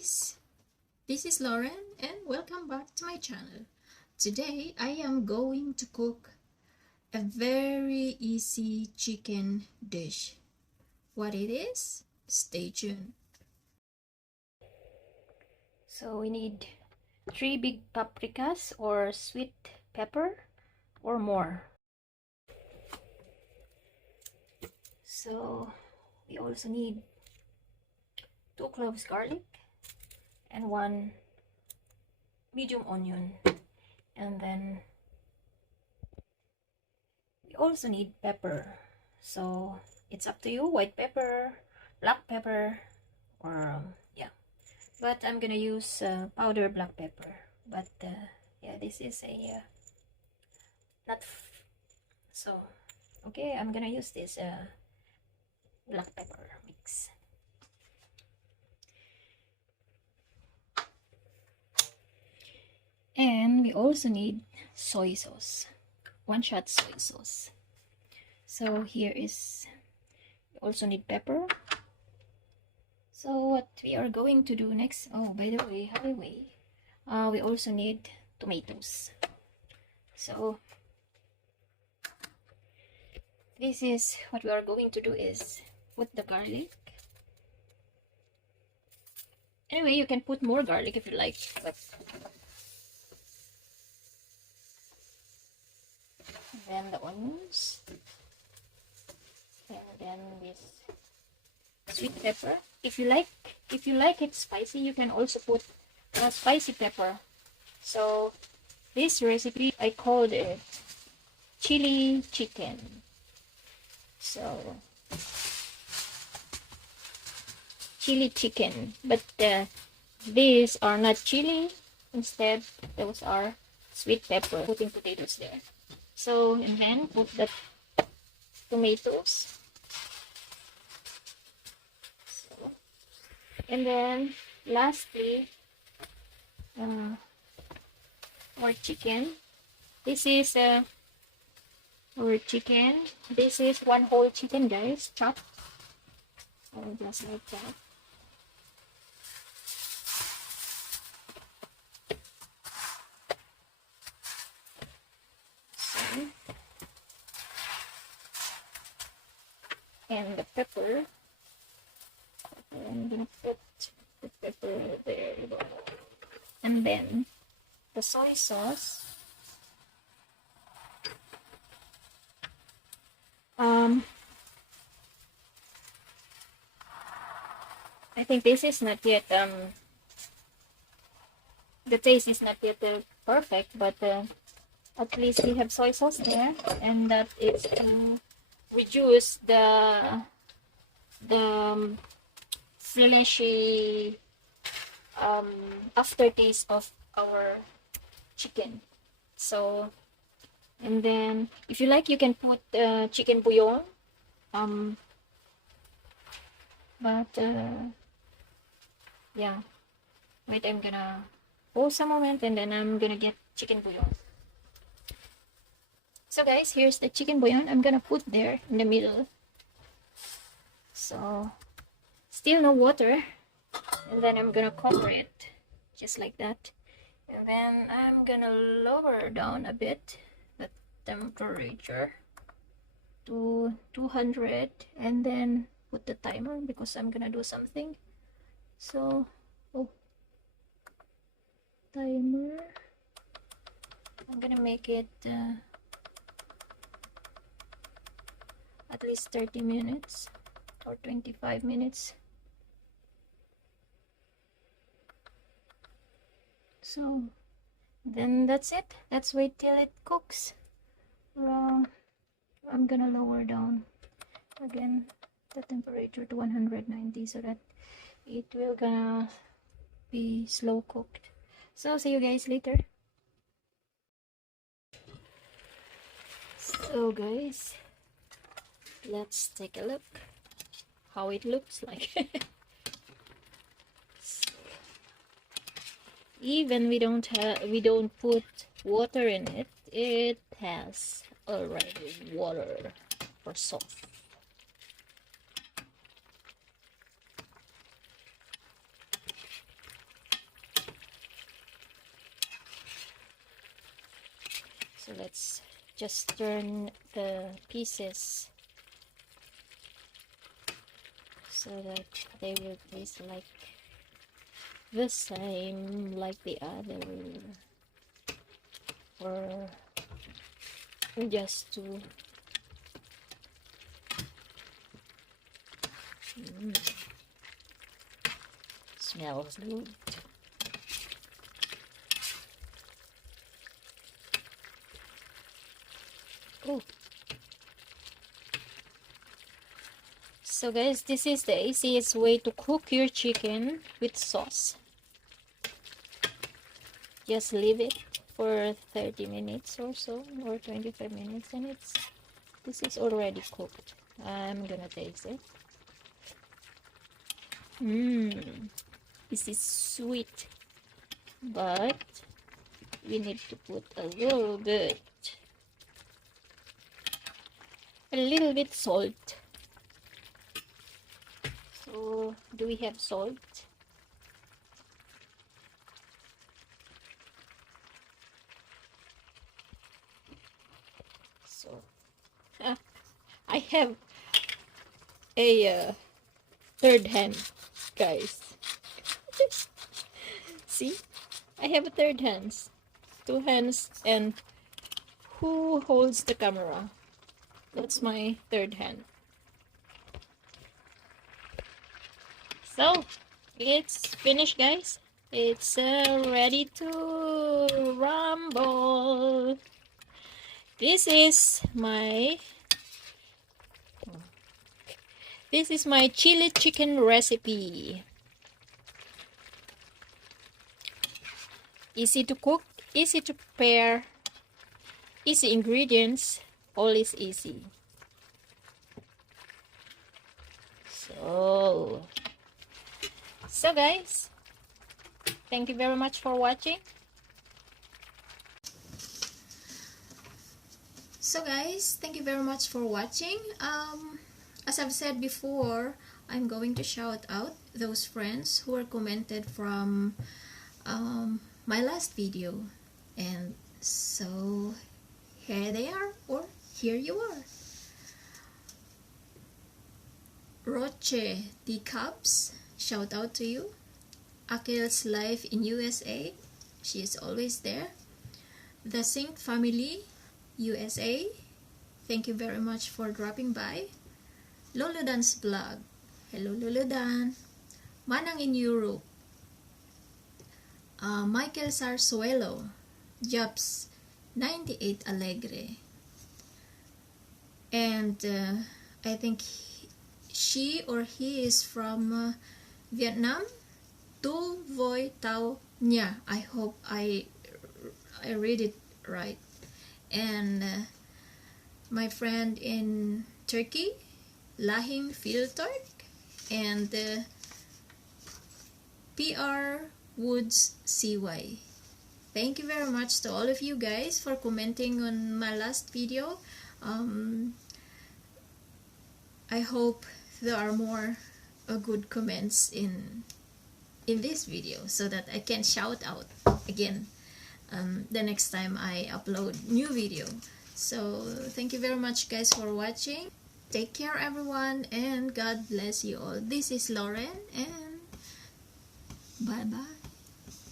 guys, this is Lauren and welcome back to my channel. Today I am going to cook a very easy chicken dish. What it is? Stay tuned. So we need 3 big paprikas or sweet pepper or more. So we also need 2 cloves garlic and 1 medium onion, and then we also need pepper. So it's up to you, white pepper, black pepper, or yeah, but I'm gonna use powdered black pepper. But yeah, this is a not so okay, I'm gonna use this black pepper mix. And we also need soy sauce, 1 shot soy sauce. So here is, we also need pepper. So what we are going to do next, oh by the way, we also need tomatoes. So this is what we are going to do, is put the garlic. Anyway, you can put more garlic if you like, but then the onions, and then this sweet pepper. If you like it spicy, you can also put spicy pepper. So this recipe, I called it chili chicken. So chili chicken, but these are not chili. Instead, those are sweet pepper. Putting potatoes there. So, and then put the tomatoes. So, and then lastly, our chicken. This is our chicken. This is 1 whole chicken, guys, chopped. So just like that. So, and the pepper. I'm gonna put the pepper there. And then the soy sauce. I think this is not yet the taste is not yet perfect, but at least we have soy sauce there, and that is to reduce the fleshy aftertaste of our chicken. So, and then if you like, you can put chicken bouillon, but yeah, wait, I'm gonna pause a moment and then I'm gonna get chicken bouillon. So guys, here's the chicken bouillon. I'm gonna put there in the middle. So still no water, and then I'm gonna cover it just like that, and then I'm gonna lower down a bit the temperature to 200, and then put the timer because I'm gonna do something. So timer, I'm gonna make it at least 30 minutes or 25 minutes. So then that's it. Let's wait till it cooks. I'm gonna lower down again the temperature to 190 so that it will gonna be slow cooked. So see you guys later. So guys, let's take a look how it looks like. Even we don't put water in it, it has already water for salt. So let's just turn the pieces so that they will taste like the same like the other, or just to smells good. Oh, so guys, this is the easiest way to cook your chicken with sauce. Just leave it for 30 minutes or so, or 25 minutes, and this is already cooked. I'm gonna taste it. This is sweet, but we need to put a little bit salt. So do we have salt? So I have a third hand, guys. See, I have a third hands, two hands, and who holds the camera? That's my third hand. So it's finished, guys. It's ready to rumble. This is my chili chicken recipe. Easy to cook, easy to prepare, easy ingredients, all is easy. So guys, thank you very much for watching. So guys, thank you very much for watching. As I've said before, I'm going to shout out those friends who are commented from my last video, and so here they are, or here you are. Roche the Cubs, shout out to you. Akil's Life in USA, she is always there. The Sink Family USA, thank you very much for dropping by. Lolodan's Vlog, hello Lolodan. Manang in Europe, Michael Sarsuelo, Jobs 98 Alegre, and I think she or he is from Vietnam. Tu Voi Tao Nha, I hope I read it right. And my friend in Turkey, Lahim Filtork, and PR Woods CY. Thank you very much to all of you guys for commenting on my last video. I hope there are more good comments in this video so that I can shout out again the next time I upload new video. So thank you very much guys for watching. Take care everyone, and God bless you all. This is Lauren, and bye bye.